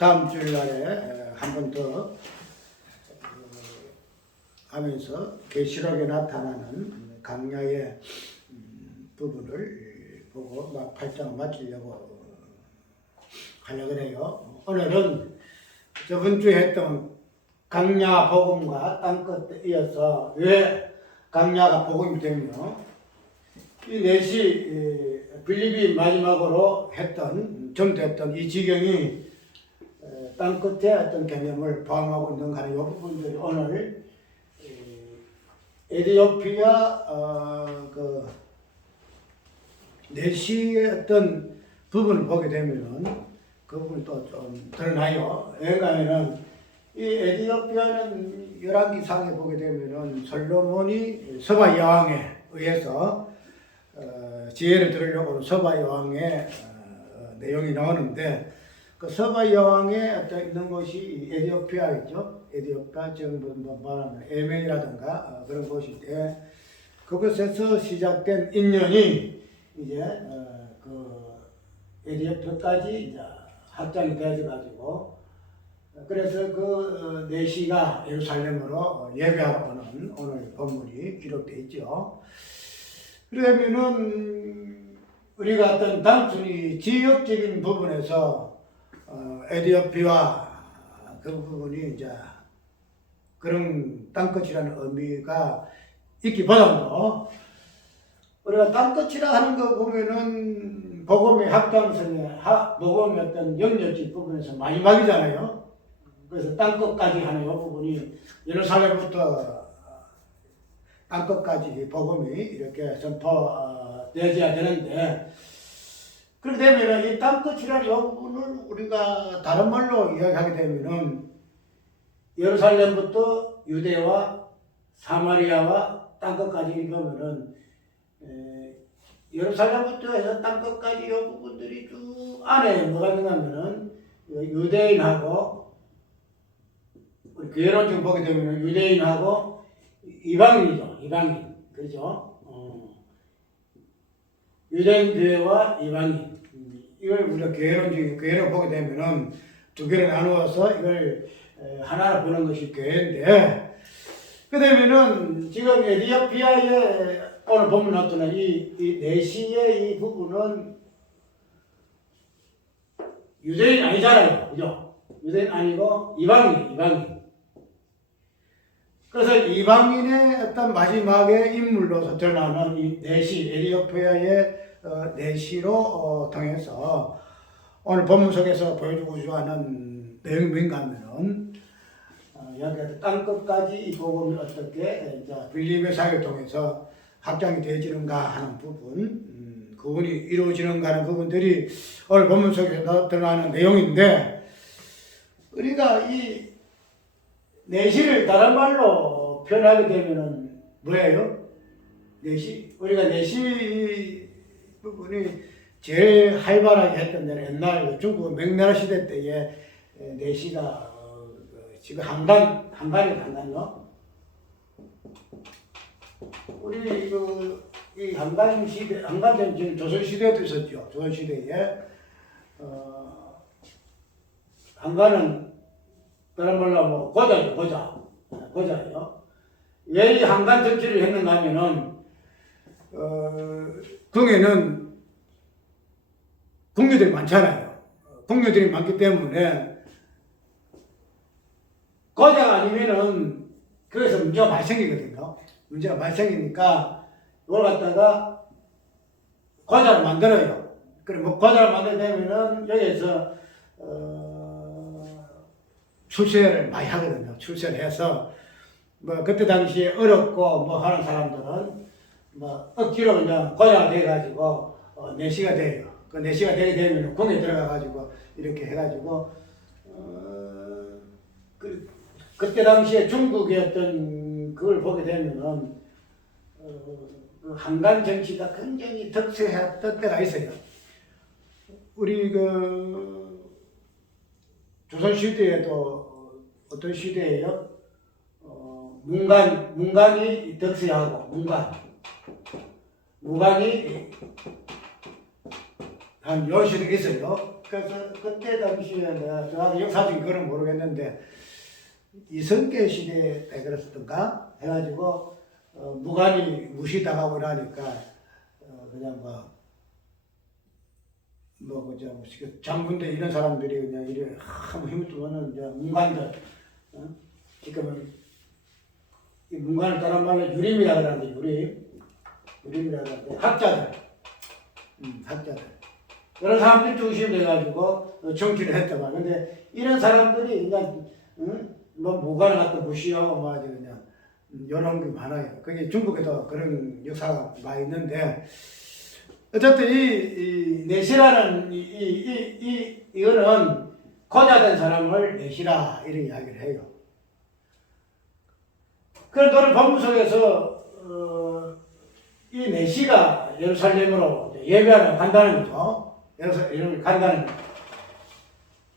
다음 주일날에 한 번 더 하면서 계시록에 나타나는 강야의 부분을 보고 막 8장을 마치려고 하려고 해요. 오늘은 저번 주에 했던 강야 복음과 땅끝에 이어서 왜 강야가 복음이 되며 이 넷이 빌립이 마지막으로 전도했던 이 지경이 땅끝에 어떤 개념을 포함하고 있는가 하는 이 부분들이 오늘 에디오피아 그 넷시의 어떤 부분을 보게 되면은 그 부분이 또 좀 드러나요. 왜냐하면은 이 에디오피아는 열왕기상에 보게 되면은 솔로몬이 서바 여왕에 의해서 지혜를 들으려고 서바 여왕의 내용이 나오는데 그 서바 여왕에 어떤 있는 곳이 에디오피아이죠. 에디오피아 지금 말하면 예멘이라든가 그런 곳인데 그곳에서 시작된 인연이 이제 그 에디오피아까지 이제 확장이 되어 가지고 그래서 그 넷시가 예루살렘으로 예배하러 오는 오늘 본문이 기록되어 있죠. 그러면은 우리가 어떤 단순히 지역적인 부분에서 에디오피아 그 부분이 이제 그런 땅끝이라는 의미가 있기보다도 우리가 땅끝이라 하는 거 보면은 복음의 확장성에 복음의 어떤 영역적 부분에서 마지막이잖아요. 그래서 땅끝까지 하는 이 부분이 예루살렘부터 땅끝까지 복음이 이렇게 선포되어야 되는데 그렇게 되면 이 땅끝이라는 이 부분을 우리가 다른 말로 이야기하게 되면은 예루살렘부터 유대와 사마리아와 땅끝까지 보면은 예루살렘부터 해서 땅끝까지 이 부분들이 쭉 안에 뭐가 있는가 하면은 유대인하고 우리 교회론 지금 보게 되면은 유대인하고 이방인이죠. 이방인. 그렇죠? 유대인 교회와 이방인. 이걸 우리가 교회로 보게 되면은 두 개를 나누어서 이걸 하나로 보는 것이 교회인데, 그 되면은 지금 에디오피아의 오늘 보면 나타난 이 넷시의 이 부분은 유대인 아니잖아요. 그죠? 유대인 아니고 이방인. 그래서 이방인의 어떤 마지막의 인물로서 드러나는 이 넷시, 에디오피아의 넷시로 통해서 오늘 본문 속에서 보여주고자 하는 내용이 뭔가 하면은 여기 땅끝까지 이 복음이 어떻게 빌립의 사역을 통해서 확장이 되어지는가 하는 부분, 그분이 이루어지는가 하는 부분들이 오늘 본문 속에서 드러나는 내용인데 우리가 이 내시를 다른 말로 표현하게 되면은 뭐예요? 내시? 우리가 내시 부분이 제일 활발하게 했던 데는 옛날 중국 명나라 시대 때에 내시가 지금 한간요? 우리 이 한간 시대, 한간은 지금 조선 시대에도 있었죠. 조선 시대에 한간은 다른 말로 뭐 고자예요. 왜 이 한간 정치를 했는가 하면은 궁에는 궁녀들이 많잖아요. 궁녀들이 많기 때문에 고자가 아니면은 그래서 문제가 많이 생기거든요. 문제가 많이 생기니까 이걸 갖다가 고자를 만들어요. 그럼 뭐 고자를 만들게 되면은 여기에서 출세를 많이 하거든요. 출세를 해서 뭐 그때 당시에 어렵고 뭐 하는 사람들은 뭐 억지로 그냥 고자가 돼가지고 내시가 돼요. 그 내시가 되게 되면 궁에 들어가가지고 이렇게 해가지고 그때 당시에 중국의 어떤 그걸 보게 되면은 그 한간 정치가 굉장히 득세했던 때가 있어요. 우리 그 조선 시대에도 어떤 시대예요? 문간이 득세하고 문간이 한 요 시대가 있어요. 그래서 그때 당시에 내가 정확히 역사적인 그건 모르겠는데 이성계 시대 때 그랬었던가 해가지고 무관이 무시당하고 이러니까 그냥 그저 장군대 이런 사람들이 그냥 이래 한번 힘을 주면은 이제 문관들 지금은 이 문관을 다른 말로 유림이라 그러는데 유림이라 그러는데 학자들 그런 사람들이 중심돼가지고 정치를 했다만. 근데 이런 사람들이 그냥 무관을 갖다 무시하고 아주 그냥 이런 게 많아요. 그게 중국에도 그런 역사가 많이 있는데 어쨌든 이 내시라는 이거는 고자된 사람을 내시라 이런 이야기를 해요. 그런 오늘 본문 속에서 이 내시가 예루살렘으로 예배하러 간다는 거죠. 예루살렘 간다는 거.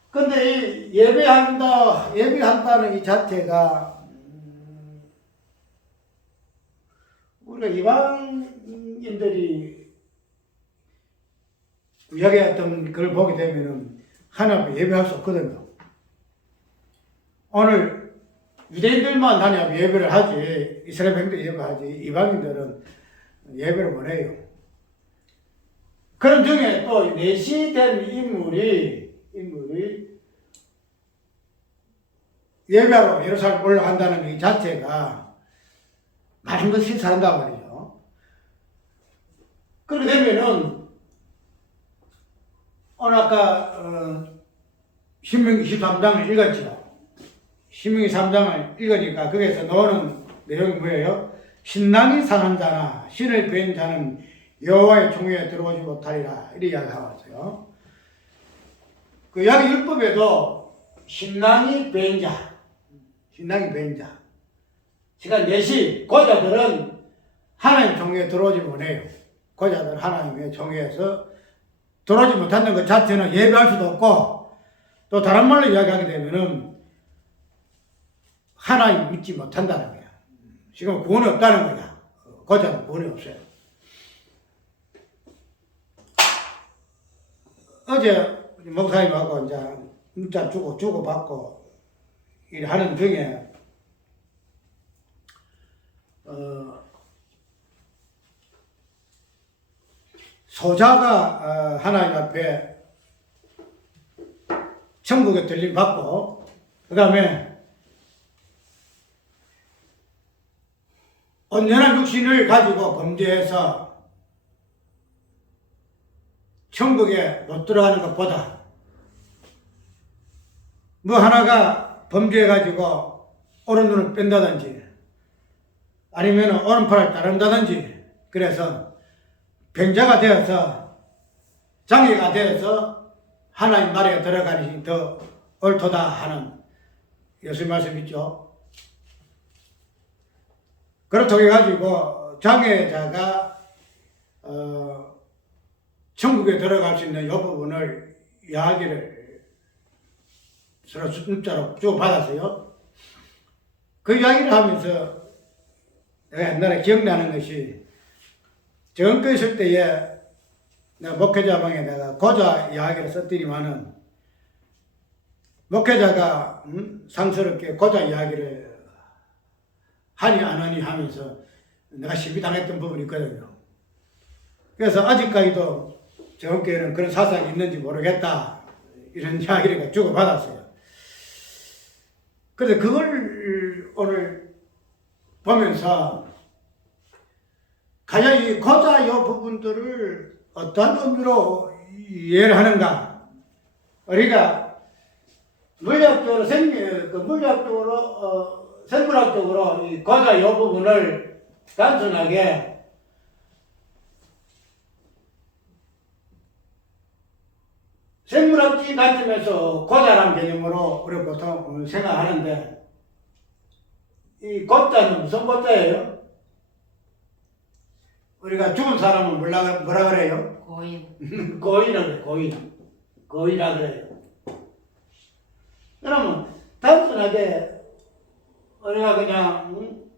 근데 이 예배한다는 이 자체가 우리가 이방인들이 구약의 어떤 걸 보게 되면은 하나님 예배할 수 없거든요. 오늘 유대인들만 하나님 예배를 하지, 이스라엘 백성도 예배하지, 이방인들은 예배를 못 해요. 그런 중에 또 내시된 인물이 예배하러 예루살렘 올라간다는 이 자체가 많은 것을 실천한단 말이죠. 그렇게 되면은 오늘 아까 신명기 23장을 읽었죠. 신명기 3장을 읽으니까 거기에서 나오는 내용이 뭐예요? 신랑이 상한 자나 신을 뵌 자는 여호와의 총회에 들어오지 못하리라 이렇게 이야기하고 있어요. 그 여기 율법에도 신랑이 뵌 자, 그러니까 내시 고자들은 하나님 총회에 들어오지 못해요. 고자들 하나님의 총회에서 들어오지 못한다는 것 자체는 예배할 수도 없고, 또 다른 말로 이야기하게 되면은 하나님 믿지 못한다는 거야. 지금 구원이 없다는 거야. 고자는 구원이 없어요. 어제 목사님하고 이제 문자 주고받고 일하는 중에 소자가 하나님 앞에 천국에 들림 받고, 그 다음에 온전한 육신을 가지고 범죄해서 천국에 못 들어가는 것보다 뭐 하나가 범죄해가지고 오른 눈을 뺀다든지 아니면 오른팔을 자른다든지 그래서 병자가 되어서 장애가 되어서 하나님 나라에 들어가는 것이 더 옳도다 하는 예수님 말씀 있죠. 그렇다고 해가지고 장애자가 천국에 들어갈 수 있는 이 부분을 이야기를 서로 문자로 주고받았어요. 그 이야기를 하면서 내가 옛날에 기억나는 것이 정교 있을 때에 내가 목회자방에 내가 고자 이야기를 썼더니만은 목회자가 상스럽게 고자 이야기를 하니 안 하니 하면서 내가 시비당했던 부분이 있거든요. 그래서 아직까지도 정교회는 그런 사상이 있는지 모르겠다 이런 이야기를 주고받았어요. 그래서 그걸 오늘 보면서 과연 이 고자 이 부분들을 어떤 의미로 이해를 하는가. 우리가 물리학적으로 생물학적으로 이 고자 이 부분을 단순하게 생물학적인 관점에서 고자라는 개념으로 우리가 보통 생각하는데, 이 고자는 무슨 고자예요? 우리가 죽은 사람은 뭐라 그래요? 고인. 고인이라 그래요. 그러면 단순하게 우리가 그냥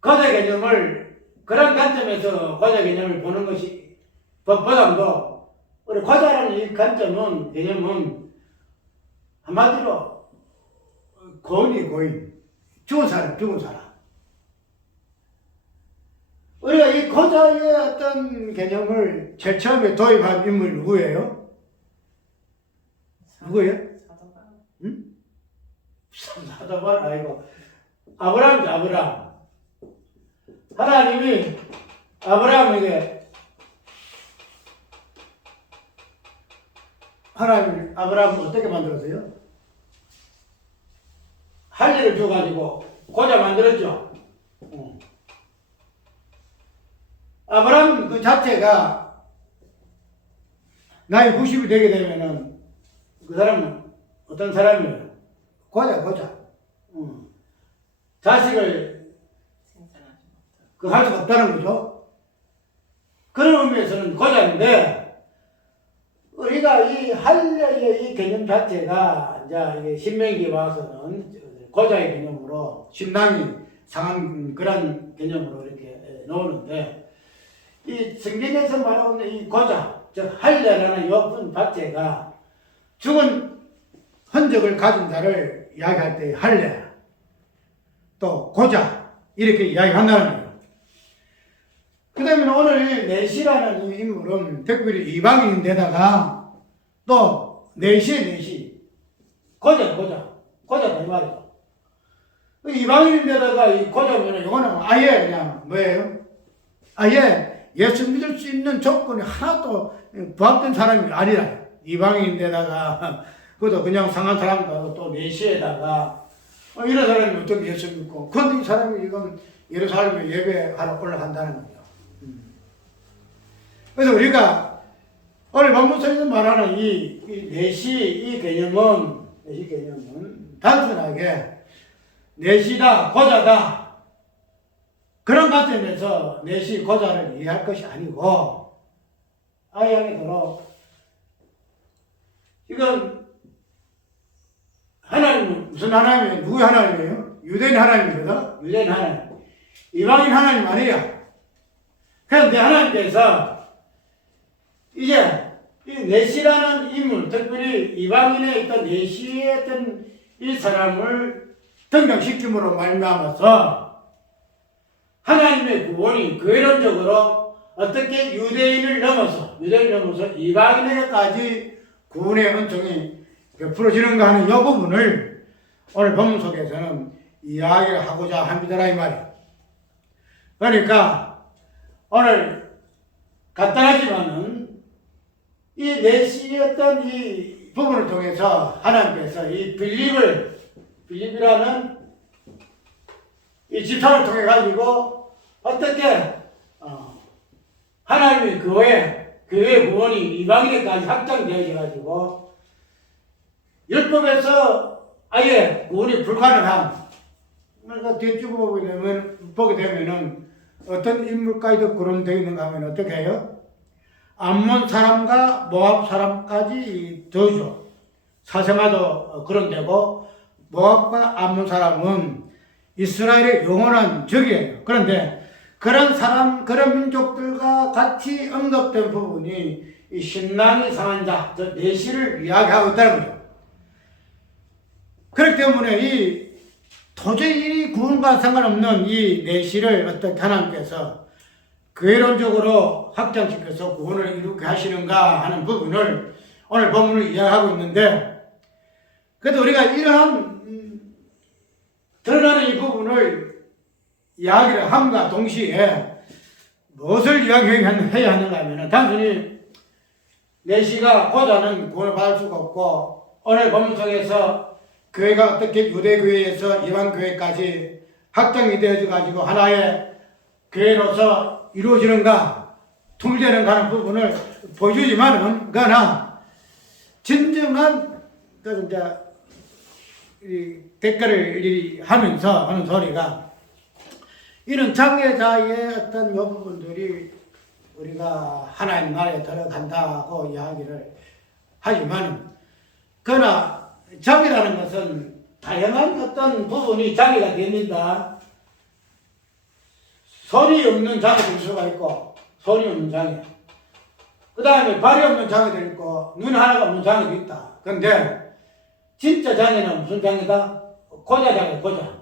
고자 개념을 그런 관점에서 고자 개념을 보는 것이 보다도 우리 고자라는 이 관점은, 개념은 한마디로 고인, 죽은 사람. 우리가 이 고자의 어떤 개념을 제일 처음에 도입한 인물이 누구예요? 누구예요? 사도가. 응? 사도가 아니고 아브라함이죠. 아브라함. 하나님이 아브라함에게 하나님이 아브라함을 어떻게 만들었어요? 할례를 줘가지고 고자 만들었죠. 아브라함 그 자체가 나이 90이 되게 되면은 그 사람은 어떤 사람이에요? 고자. 자식을 생산하지 못하고. 그 할 수가 없다는 거죠. 그런 의미에서는 고자인데 우리가 이 할례의 이 개념 자체가 이제 이게 신명기에 와서는 고자의 개념으로 신랑이 상한 그런 개념으로 이렇게 나오는데 이 성경에서 말하는 이 고자, 즉 할례라는 요 자체가 죽은 흔적을 가진 자를 이야기할 때 할례, 또 고자 이렇게 이야기한다는 거예요. 그 다음에 오늘 내시라는 이 인물은 특별히 이방인인데다가 또 내시 고자 이 말이죠. 이방인인데다가 이 고자면은 이거는 아예 그냥 뭐예요? 아예 예수 믿을 수 있는 조건이 하나도 부합된 사람이 아니라 이방인인데다가 그것도 그냥 상한 사람도 또 내시에다가 이런 사람이 어떻게 예수 믿고 그런데 이 사람이 지금 예루살렘에 예배하러 올라간다는 거죠. 그래서 우리가 오늘 본문에서 말하는 이 내시 개념은 단순하게 내시다 고자다 그런 관점에서 내시 고자를 이해할 것이 아니고 아야게도록 이건 하나님은 무슨 하나님이에요? 누구의 하나님이에요? 유대인 하나님이거든? 유대인 하나님. 이방인 하나님 아니야. 그런데 하나님께서 이제 이 내시라는 인물, 특별히 이방인의 있던 내시의 어떤 이 사람을 등장시킴으로 말미암아서 하나님의 구원이 근원적으로 어떻게 유대인을 넘어서 이방인에게까지 구원의 은총이 베풀어지는가 하는 이 부분을 오늘 본문 속에서는 이야기를 하고자 합니다 이 말이에요. 그러니까 오늘 간단하지만은 이 내시였던 이 부분을 통해서 하나님께서 이 빌립이라는 이 집사를 통해 가지고 어떻게 하나님의 교회 구원이 이방인에까지 확장되어 가지고 율법에서 아예 구원이 불가능함. 그러니까 뒤쪽 보게 되면은 어떤 인물까지도 거론되어 있는가 하면 어떻게 해요? 암몬 사람과 모압 사람까지 더죠. 사세마도 거론되고 모압과 암몬 사람은 이스라엘의 영원한 적이에요. 그런데 그런 사람, 그런 민족들과 같이 언급된 부분이 이 신랑이 상한 자, 저 내시를 이야기하고 있다는 거죠. 그렇기 때문에 도저히 구원과 상관없는 이 내시를 어떻게 하나님께서 괴론적으로 확장시켜서 구원을 이루게 하시는가 하는 부분을 오늘 본문을 이야기하고 있는데, 그래도 우리가 이러한 드러나는 이 부분을 이야기를 함과 동시에 무엇을 이야기해야 하는가 하면 단순히 내시가 고자는 구원을 받을 수가 없고 오늘 본문 속에서 교회가 어떻게 유대교회에서 이방교회까지 확장이 되어져 가지고 하나의 교회로서 이루어지는가 통일되는가 하는 부분을 보여주지만은 그러나 진정한 그 이제 이 댓글을 하면서 하는 소리가 이런 장애자의 어떤 요 부분들이 우리가 하나님 나라에 들어간다고 이야기를 하지만 그러나 장애라는 것은 다양한 어떤 부분이 장애가 됩니다. 손이 없는 장애도 있을 수가 있고 손이 없는 장애. 그 다음에 발이 없는 장애도 있고 눈 하나가 없는 장애도 있다. 근데 진짜 장애는 무슨 장애다? 고자 장애, 고자.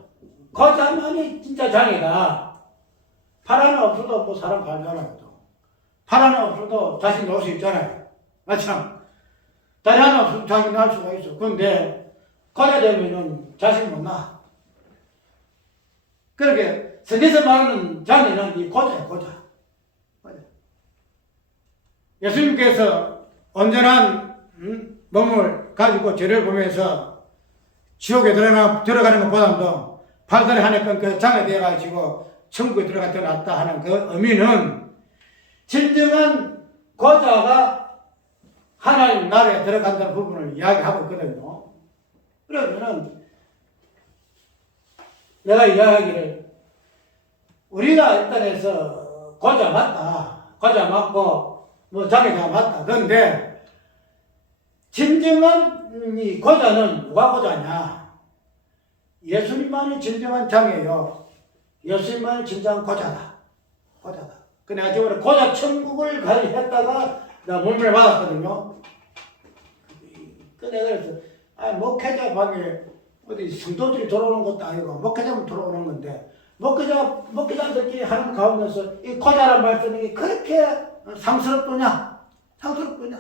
고자만이 진짜 장애다. 팔 하나 없어도 뭐 사람 살잖아요. 팔 하나 없어도 자신 놓을 수 있잖아요. 맞죠? 다리 하나 없어도 자신 날 수가 있어. 근데 고자 되면은 자신 못 나. 그렇게 성경에서 말하는 장애는 이 고자야, 고자. 예수님께서 온전한 몸을 가지고 죄를 보면서 지옥에 들어가는 것보다도 팔다리 하나 끊겨 장애되어가지고 천국에 들어가 더 낫다 하는 그 의미는 진정한 고자가 하나님 나라에 들어간다는 부분을 이야기하고 있거든요. 그러면은 내가 이야기를 우리가 일단에서 고자 맞다. 고자 맞고 뭐 장애가 맞다. 그런데 진정한 이 고자는 누가 고자냐? 예수님만이 진정한 장애요. 예수님만이 진정한 고자다. 고자다. 그 내가 지금 고자 천국을 가지했다가 나 몸을 받았거든요. 그 내가 그래서 목회자 방에 어디 성도들이 들어오는 것도 아니고 목회자만 들어오는 건데 목회자들끼리 하는 가운데서 이 고자란 말 쓰는 게 그렇게 상스럽더냐? 상스럽더냐?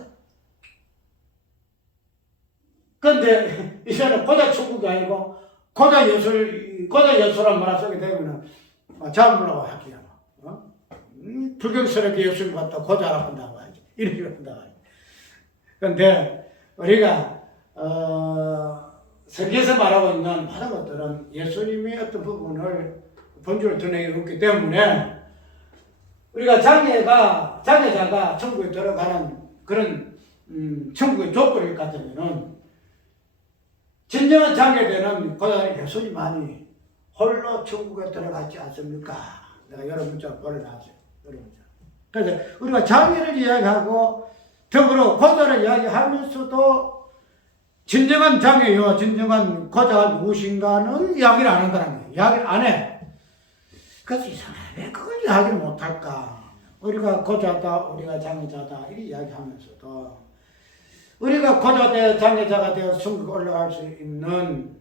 그런데 이제는 고자 천국이 아니고 고자 예수란 말을 쓰게 되면은 자물라고 할게요. 불경스럽게 예수님 갖다 고자라고 한다고 하지. 이렇게 한다고 하지. 그런데 우리가 성경에서 말하고 있는 많은 것들은 예수님의 어떤 부분을 본질을 드러내기 때문에 우리가 장애자가 천국에 들어가는 그런 천국의 조건일 것 같으면은 진정한 장애되는 고자는 예수님만이 홀로 천국에 들어가지 않습니까? 내가 여러 문자를 보내놨어요. 여러 문자. 그래서 우리가 장애를 이야기하고 더불어 고자를 이야기하면서도 진정한 장애요, 진정한 고자가 무엇인가는 이야기를 안 한다는 거예요. 이야기를 안 해. 그래서 이상해. 왜 그걸 이야기를 못할까? 우리가 고자다, 우리가 장애자다, 이렇게 이야기하면서도 우리가 고자되어 장애자가 되어 천국에 올라갈 수 있는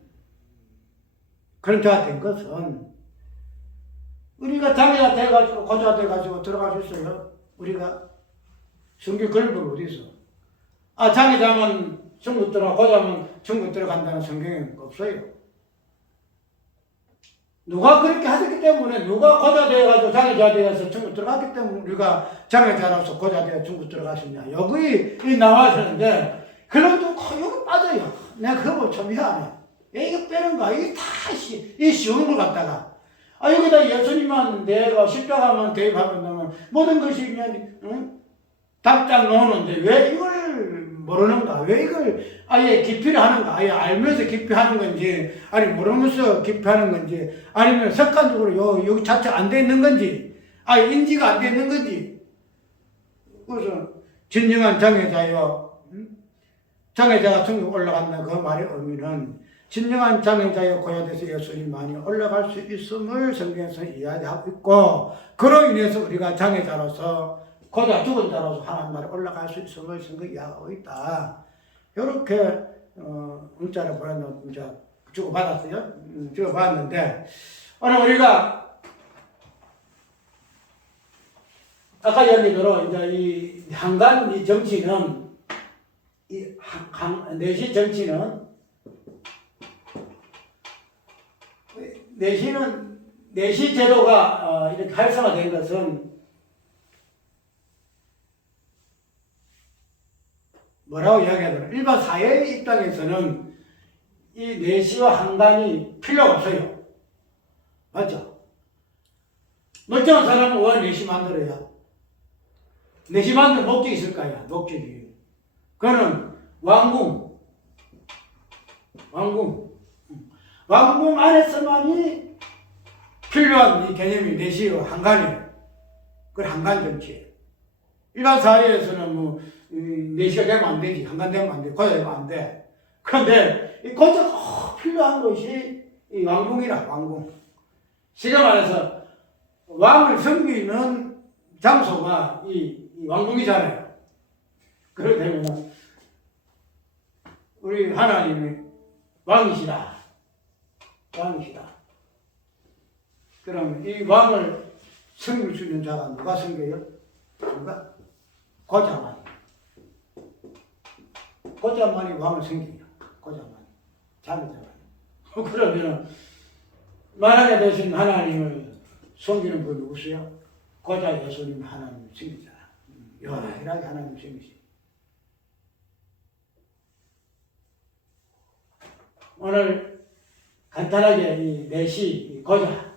그런 자가 된 것은 우리가 장애자 돼가지고 고자가 돼가지고 들어갈 수 있어요? 우리가 성경 그런 법 어디 있어? 장애자만 천국 들어가, 고자면 천국 들어간다는 성경에는 없어요. 누가 그렇게 하셨기 때문에 누가 고자 되어가지고 장애자 되어서 천국 들어갔기 때문에 우리가 장애자로서 고자 되어 천국 들어갔느냐. 여기 나와서는데 그런 또 여기 빠져요. 내가 그거 좀 희한해. 이거 빼는 거야. 이게 다 이 쉬운 걸 갖다가 여기다 예수님만 내가 십자가만 대입하면 모든 것이 그냥 답장 나오는데 왜 이걸 모르는가? 왜 이걸 아예 기피를 하는가? 아예 알면서 기피하는 건지, 아니 모르면서 기피하는 건지, 아니면 습관적으로 여기 자체 안 돼 있는 건지, 아예 인지가 안 돼 있는 건지. 그래서 진정한 장애자요, 장애자가 천국 올라간다는 그 말의 의미는 진정한 장애자의 고야돼서 예수님만이 올라갈 수 있음을 성경에서 이야기하고 있고, 그로 인해서 우리가 장애자로서 고자 죽은 자로서 하나님 나라에 올라갈 수 있음을 성경이 이야기하고 있다. 이렇게 문자를 보내는 문자 주고받았어요. 주고받았는데 오늘 우리가 아까 얘기대로 이제 이 한간 이 정치는 내시 정치는 내시 제도가 이렇게 활성화된 것은 뭐라고 이야기하더라? 일반 사회의 입장에서는 이 내시와 한간이 필요가 없어요. 맞죠? 멀쩡한 사람은 왜 내시 만들어야? 내시 만드는 목적이 있을 거야. 목적이. 그거는 왕궁 안에서만이 필요한 이 개념이 내시와 한간이에요. 그건 한간 정치예요. 일반 사회에서는 내시가 되면 안 되지. 한간 되면 안 돼. 고자 되면 안 돼. 그런데 이 고자가 필요한 것이 이 왕궁이라, 왕궁. 시가 말해서 왕을 섬기는 장소가 이 왕궁이잖아요. 그렇게 되면 우리 하나님이 왕이시다. 왕이시다. 그럼 이 왕을 섬길 수 있는 자가 누가 섬겨요? 누가? 고자만이. 고자만이 왕을 섬겨요. 고자만이. 자기자만이. 그러면 만약에 되신 하나님을 섬기는 분 누구세요? 고자 예수님 하나님 섬기잖아. 요란하게 하나님 섬기시. 오늘 간단하게 이 내시 고자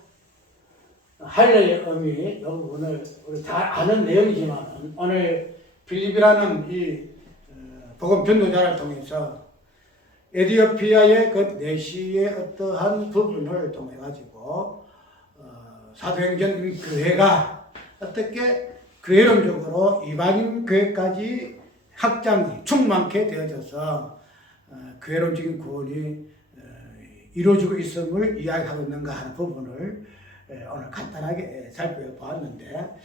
할례의 의미, 오늘 우리 다 아는 내용이지만 오늘 빌립이라는 이 복음 전도자를 통해서 에티오피아의 그 내시의 어떠한 부분을 통해 가지고 사도행전 교회가 어떻게 교회론적으로 이방인 교회까지 확장이 충만케 되어져서 교회론적인 구원이 이루어지고 있음을 이야기하고 있는가 하는 부분을 오늘 간단하게 살펴보았는데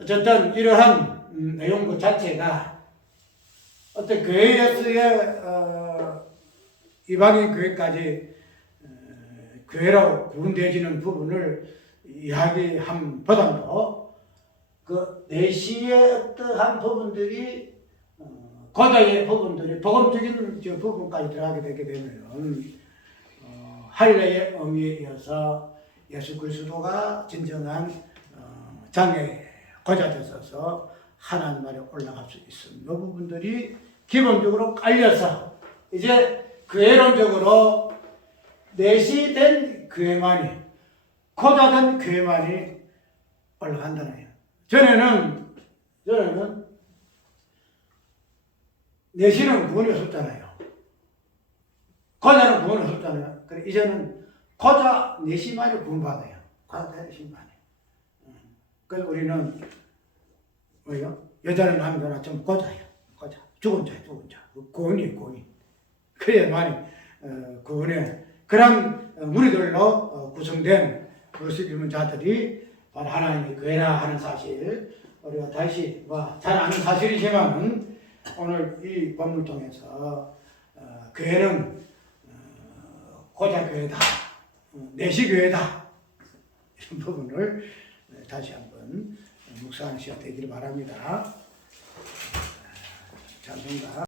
어쨌든 이러한 내용 그 자체가 어떤 교회에서의 이방인 교회까지 교회로 구분되어지는 부분을 이야기함보다도 그 내시의 어떠한 부분들이 고자의 부분들이 복음적인 부분까지 들어가게 되게 되면 할례의 의미에 이어서 예수 그리스도가 진정한 장애 고자 되셔서 하나님 아래 올라갈 수 있습니다. 이 부분들이 기본적으로 깔려서 이제 교회론적으로 내시된 교회만이 고자된 교회만이 올라간다는 거예요. 전에는 내시는 구원이 없었잖아요. 고자는 구원이 없었잖아요. 그래 이제는 고자 내시만이 구원받아요. 고자 내시만이. 그래서 우리는 뭐요? 여자는 남자나 좀 고자예요. 고자. 죽은 자. 구원이에요. 구원이. 그래야만이 구원의 그런 무리들로 구성된 그리스도 믿는 자들이 바로 하나님의 교회라 하는 사실 우리가 다시 잘 아는 사실이지만 오늘 이 본문을 통해서 교회는 고자 교회다, 내시 교회다 이런 부분을 다시 한번 묵상하는 시간 되기를 바랍니다. 찬송가